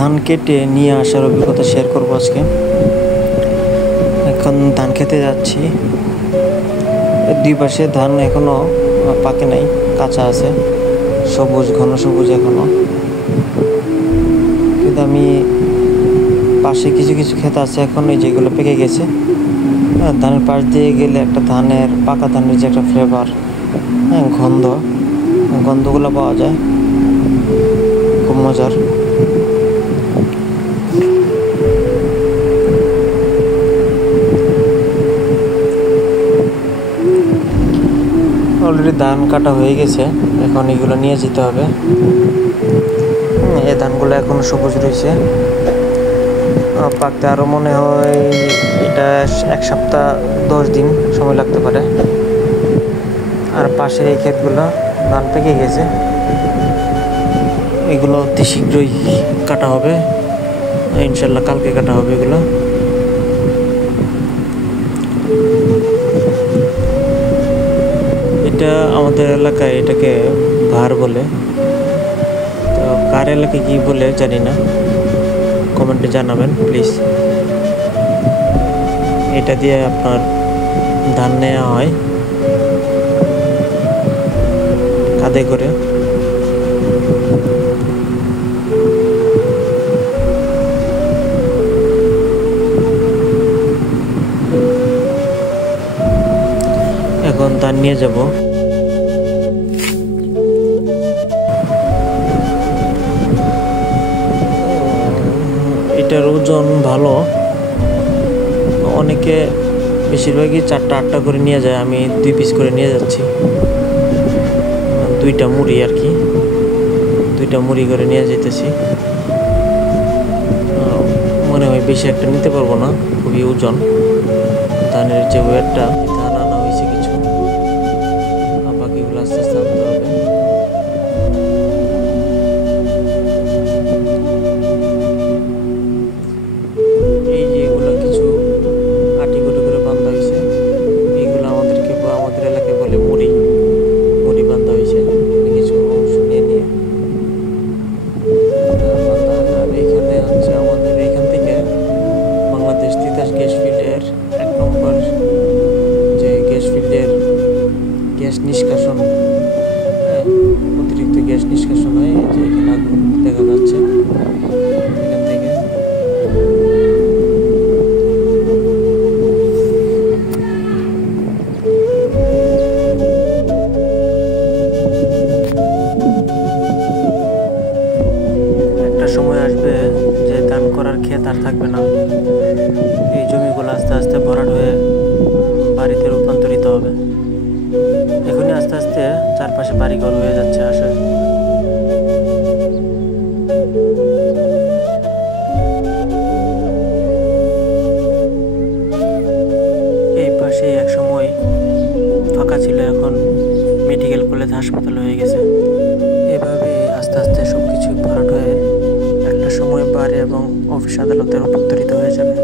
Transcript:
ধান কেটে নিয়ে আসার অভিজ্ঞতা শেয়ার করবো আজকে। এখন ধান খেতে যাচ্ছি। দুই পাশে ধান এখনো পাকে নাই, কাঁচা আছে, সবুজ, ঘন সবুজ এখনো। কিন্তু আমি পাশে কিছু কিছু ক্ষেত আছে এখন যেগুলো পেকে গেছে। ধানের পাশ দিয়ে গেলে একটা পাকা ধানের যে একটা ফ্লেভার, গন্ধগুলো পাওয়া যায়, খুব মজার। অলরেডি ধান কাটা হয়ে গেছে, এখন এগুলো নিয়ে যেতে হবে। এই ধানগুলো এখনো সবুজ রয়েছে, পাকতে আরও মনে হয় এটা 1 সপ্তাহ 10 দিন সময় লাগতে পারে। আর পাশের এই ক্ষেতগুলো ধান পেকে গেছে, এগুলো অতি শীঘ্রই কাটা হবে, ইনশাল্লাহ কালকে কাটা হবে এগুলো। এটা আমাদের এলাকায় এটাকে ভার বলে, তো কার এলাকায় কি বলে জানি না, কমেন্টে জানাবেন প্লিজ। এটা দিয়ে আপনার ধান নেওয়া হয় কাঁধে করে। এখন ধান নিয়ে যাব। এটার ওজন ভালো, অনেকে বেশিরভাগই 4টা-8টা করে নিয়ে যায়, আমি 2 পিস করে নিয়ে যাচ্ছি। 2টা মুড়ি আর কি, 2টা মুড়ি করে নিয়ে যেতেছি। মনে হয় বেশি একটা নিতে পারবো না, খুবই ওজন ধানের যে ওয়েটটা। ধান আনা হয়েছে কিছু, বাকিগুলো আস্তে আস্তে আনতে হবে। এই যে এগুলো কিছু আটি গুটি করে বান্ধা হয়েছে, এইগুলো আমাদের এলাকায় বলে মুড়ি বান্ধা হয়েছে। কিছু অংশ নিয়ে আর এইখানে হচ্ছে আমাদের এইখান থেকে বাংলাদেশ তিতাস গ্যাস ফিল্ডের 1 নম্বর যে গ্যাস ফিল্ডের গ্যাস নিষ্কাশন, অতিরিক্ত গ্যাস নিষ্কাশন হয়, যে এখানে আগুন দেখা যাচ্ছে এখান থেকে। একটা সময় আসবে যে ধান করার ক্ষেত আর থাকবে না, এই জমিগুলো আস্তে আস্তে ভরাট হয়ে বাড়িতে রূপান্তরিত হবে। এখনই আস্তে আস্তে চারপাশে বাড়িঘর হয়ে যাচ্ছে আসলে। এই পাশে এক সময় ফাঁকা ছিল, এখন মেডিকেল কলেজ হাসপাতাল হয়ে গেছে। এভাবে আস্তে আস্তে সবকিছু ভরাট হয়ে একটা সময় বাড়ি এবং অফিস আদালতে রূপান্তরিত হয়ে যাবে।